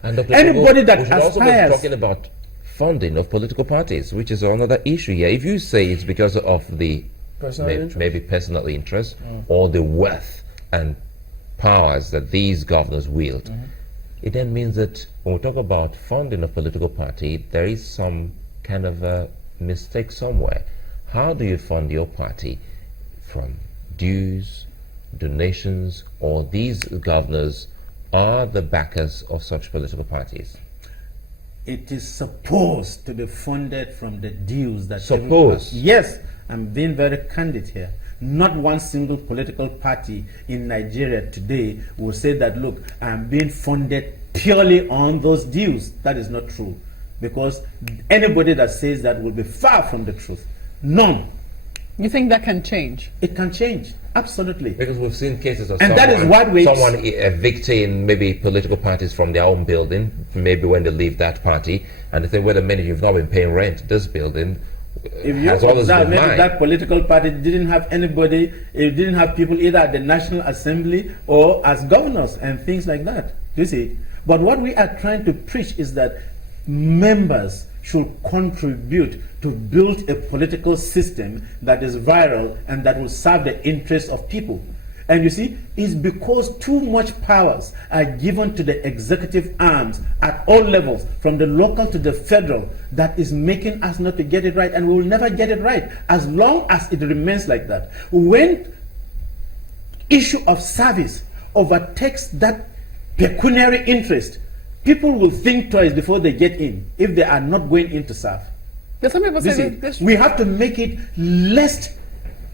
And Dr. Anybody that we should also be aspires... talking about funding of political parties, which is another issue here. If you say it's because of the maybe personal interest or the wealth and powers that these governors wield, it then means that when we talk about funding of political party, there is some kind of a mistake somewhere. How do you fund your party? From dues, donations, or these governors are the backers of such political parties? It is supposed to be funded from the dues that... Suppose? Yes, I'm being very candid here. Not one single political party in Nigeria today will say that, look, I'm being funded purely on those dues. That is not true. Because anybody that says that will be far from the truth. None. You think that can change? It can change, absolutely. Because we've seen cases of someone evicting maybe political parties from their own building, maybe when they leave that party, and they say, wait a minute, you've not been paying rent. This building has always been maybe mine. That political party didn't have anybody, it didn't have people either at the National Assembly or as governors and things like that. You see? But what we are trying to preach is that members should contribute to build a political system that is viral and that will serve the interests of people. And you see, it's because too much powers are given to the executive arms at all levels, from the local to the federal, that is making us not to get it right, and we will never get it right as long as it remains like that. When issue of service overtakes that pecuniary interest, people will think twice before they get in if they are not going in to serve. Some people say this. We have to make it less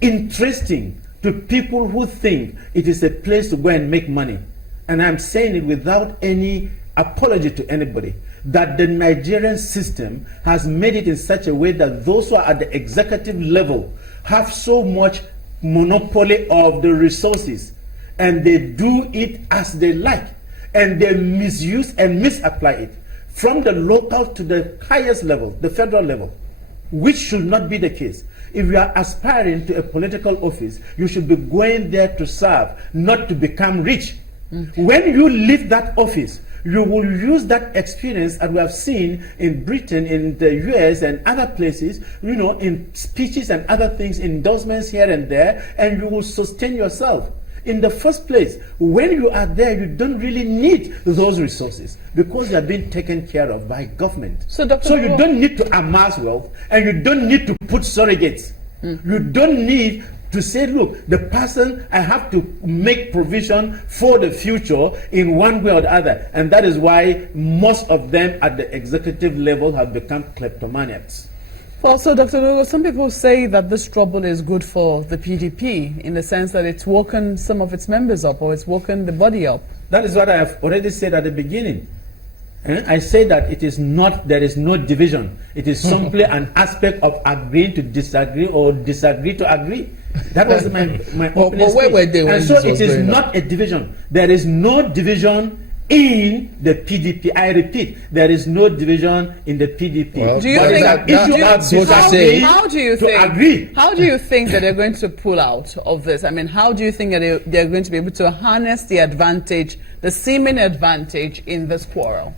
interesting to people who think it is a place to go and make money. And I'm saying it without any apology to anybody, that the Nigerian system has made it in such a way that those who are at the executive level have so much monopoly of the resources, and they do it as they like, and they misuse and misapply it from the local to the highest level, the federal level, which should not be the case. If you are aspiring to a political office, you should be going there to serve, not to become rich. When you leave that office, you will use that experience, as we have seen in Britain, in the US and other places, you know, in speeches and other things, endorsements here and there, and you will sustain yourself. In the first place, when you are there, you don't really need those resources because they are being taken care of by government. So you don't need to amass wealth, and you don't need to put surrogates. You don't need to say, look, the person, I have to make provision for the future in one way or the other. And that is why most of them at the executive level have become kleptomaniacs. Well, so Dr. Lugo, some people say that this trouble is good for the PDP in the sense that it's woken some of its members up, or it's woken the body up. That is what I have already said at the beginning. I say that it is not, there is no division. It is simply an aspect of agreeing to disagree or disagree to agree. That was my opening speech. And so it is not a division. There is no division in the PDP. I repeat, there is no division in the PDP. Well, do you think how do you think that they're going to pull out of this? I mean, how do you think that they're going to be able to harness the advantage, the seeming advantage in this quarrel?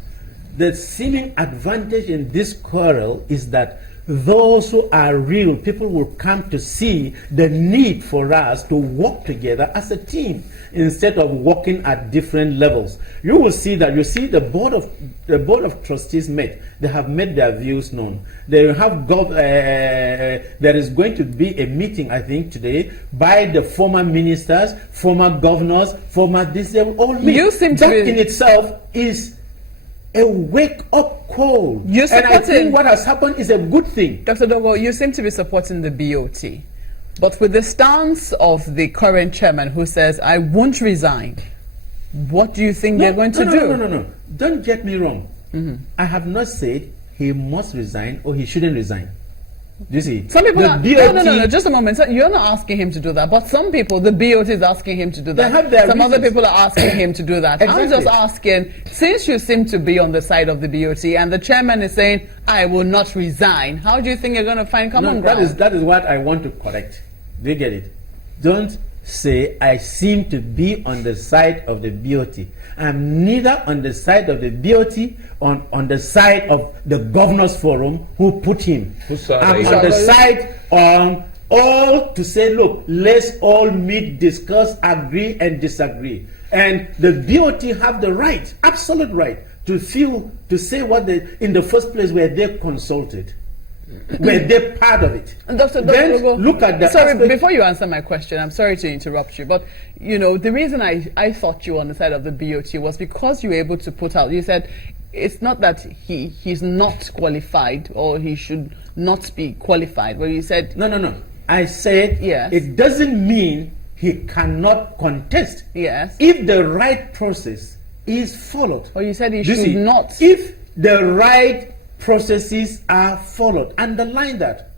The seeming advantage in this quarrel is that those who are real people will come to see the need for us to work together as a team instead of working at different levels. You will see that the board of trustees met. They have made their views known. They have there is going to be a meeting, I think, today by the former ministers, former governors, former this. They will all meet. That in itself is a wake-up call. And I think what has happened is a good thing. Dr. Dogo, you seem to be supporting the BOT. But with the stance of the current chairman who says, I won't resign, what do you think they're going to do? No. Don't get me wrong. I have not said he must resign or he shouldn't resign. Do you see? Some people no, just a moment. You're not asking him to do that, but some people, the BOT is asking him to do that. Some other people are asking him to do that. Exactly. I'm just asking, since you seem to be on the side of the BOT and the chairman is saying, I will not resign, how do you think you're going to find common ground? That is what I want to correct. Do you get it? Don't say I seem to be on the side of the BOT. I'm neither on the side of the BOT or on the side of the Governors Forum who put him. I'm on the side on all to say, look, let's all meet, discuss, agree, and disagree. And the BOT have the right, absolute right, to say what they, in the first place, were they consulted. Were they part of it? Dr. Then look at the sorry, before you answer my question, I'm sorry to interrupt you, but you know, the reason I thought you were on the side of the BOT was because you were able to put out, you said, it's not that he's not qualified or he should not be qualified, but you said... No. I said, yes. It doesn't mean he cannot contest. Yes. If the right process is followed. Or you said he should not. If the right processes are followed, underline that.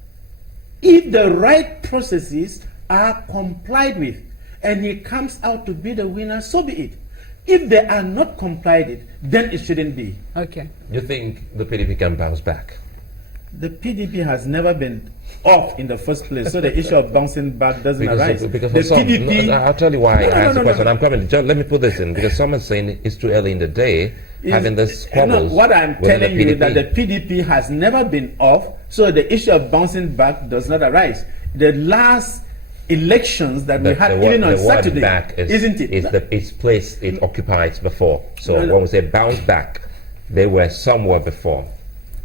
If the right processes are complied with and he comes out to be the winner, so be it. If they are not complied with, then it shouldn't be. Okay. You think the PDP can bounce back? The PDP has never been off in the first place, so the issue of bouncing back doesn't arise. Because the PDP, I'll tell you why I asked the question. I'm coming. Just let me put this in, because someone's saying it's too early in the day having this squabbles. What I'm telling you is that the PDP has never been off, so the issue of bouncing back does not arise. The last elections that we had even on Saturday, back isn't it? It's place it occupies before. So when we say bounce back, they were somewhere before.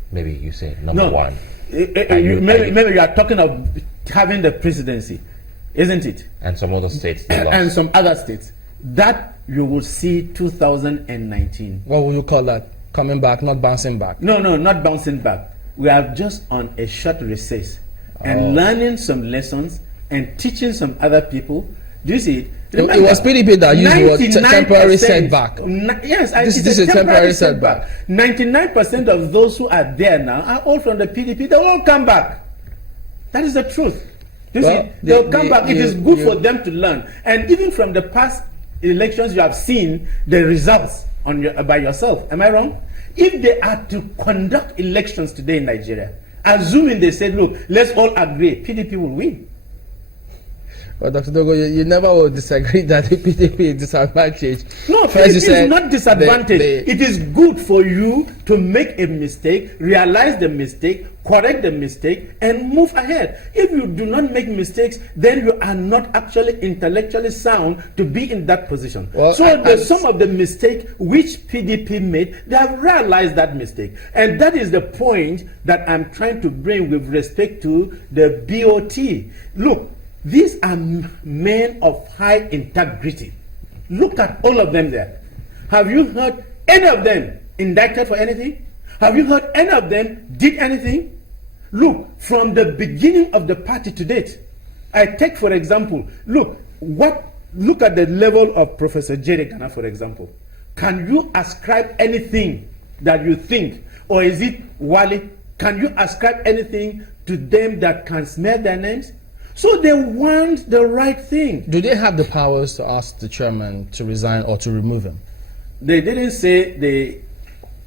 Maybe you say number one. Maybe you are talking of having the presidency, isn't it? And some other states. And some other states. That you will see 2019. What will you call that? Coming back, not bouncing back? No, not bouncing back. We are just on a short recess and learning some lessons and teaching some other people. Do you see? Remember, it was PDP that used the word temporary setback. Yes, this is a temporary setback. 99% of those who are there now are all from the PDP. They will come back. That is the truth. They'll come back. It is good for them to learn. And even from the past elections, you have seen the results by yourself. Am I wrong? If they are to conduct elections today in Nigeria, assuming they said, look, let's all agree, PDP will win. Well, Dr. Dogo, you never will disagree that the PDP is disadvantaged. No, it is not disadvantaged. It is good for you to make a mistake, realize the mistake, correct the mistake, and move ahead. If you do not make mistakes, then you are not actually intellectually sound to be in that position. Well, some of the mistake which PDP made, they have realized that mistake. And that is the point that I'm trying to bring with respect to the BOT. Look, these are men of high integrity. Look at all of them there. Have you heard any of them indicted for anything? Have you heard any of them did anything? Look, from the beginning of the party to date, I take for example, look at the level of Professor Jerry Ghana, for example. Can you ascribe anything that you think, or is it Wale? Can you ascribe anything to them that can smear their names? So they want the right thing. Do they have the powers to ask the chairman to resign or to remove him? They didn't say they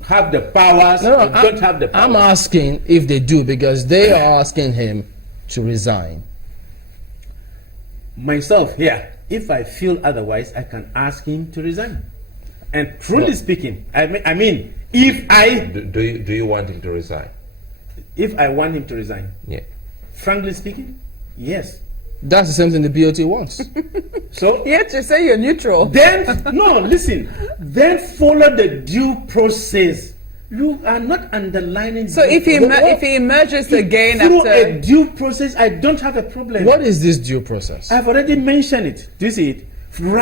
have the powers, don't have the powers. I'm asking if they do, because they are asking him to resign. Myself here, if I feel otherwise, I can ask him to resign. And truly speaking, I mean, if I... Do you want him to resign? If I want him to resign? Yeah. Frankly speaking, yes. That's the same thing the BOT wants. So yet you say you're neutral. Then listen. Then follow the due process. You are not underlining. So if he emerges again through after a due process, I don't have a problem. What is this due process? I've already mentioned it. Do you see it?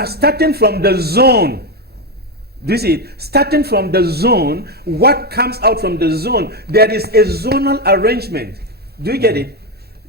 Starting from the zone. Do you see it? Starting from the zone, what comes out from the zone? There is a zonal arrangement. Do you get it?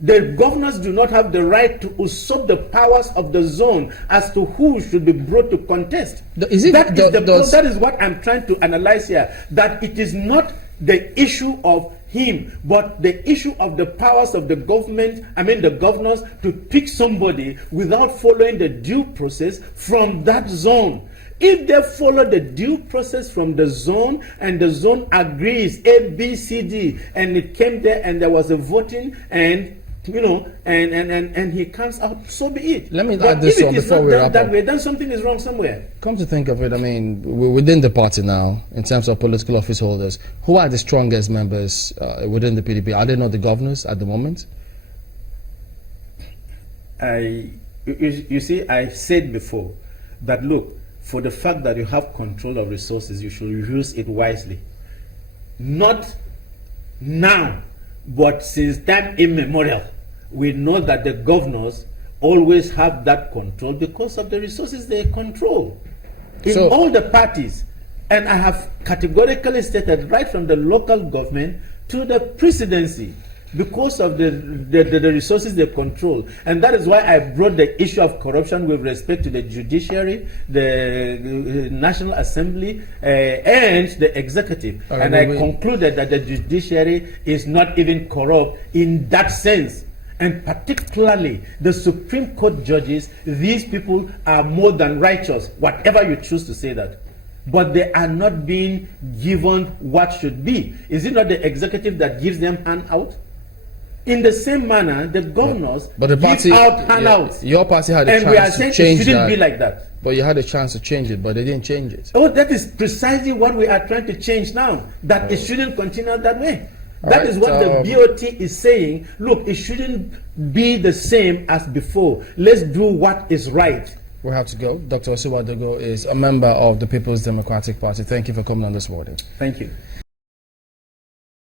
The governors do not have the right to usurp the powers of the zone as to who should be brought to contest. That is what I'm trying to analyze here. That it is not the issue of him, but the issue of the powers of the government, the governors, to pick somebody without following the due process from that zone. If they follow the due process from the zone and the zone agrees A, B, C, D, and it came there and there was a voting and you know, and he comes out, so be it. Let me But add this if one it is before not we done wrap that up. way, then something is wrong somewhere. Come to think of it, I mean, we're within the party now, in terms of political office holders, who are the strongest members within the PDP? Are they not the governors at the moment? You see, I said before that, look, for the fact that you have control of resources, you should use it wisely. Not now, but since time immemorial, we know that the governors always have that control because of the resources they control in all the parties. And I have categorically stated right from the local government to the presidency, because of the resources they control. And that is why I brought the issue of corruption with respect to the judiciary, the National Assembly, and the executive. Right, and I concluded that the judiciary is not even corrupt in that sense. And particularly the Supreme Court judges, these people are more than righteous, whatever you choose to say that. But they are not being given what should be. Is it not the executive that gives them handout? In the same manner, the governors give out handouts. Your party had a and chance we are to saying change it shouldn't that. be like that. But you had a chance to change it, but they didn't change it. Oh, that is precisely what we are trying to change now. That it shouldn't continue that way. That is what the BOT is saying. Look, it shouldn't be the same as before. Let's do what is right. We have to go. Dr. Osiwadogo is a member of the People's Democratic Party. Thank you for coming on this morning. Thank you.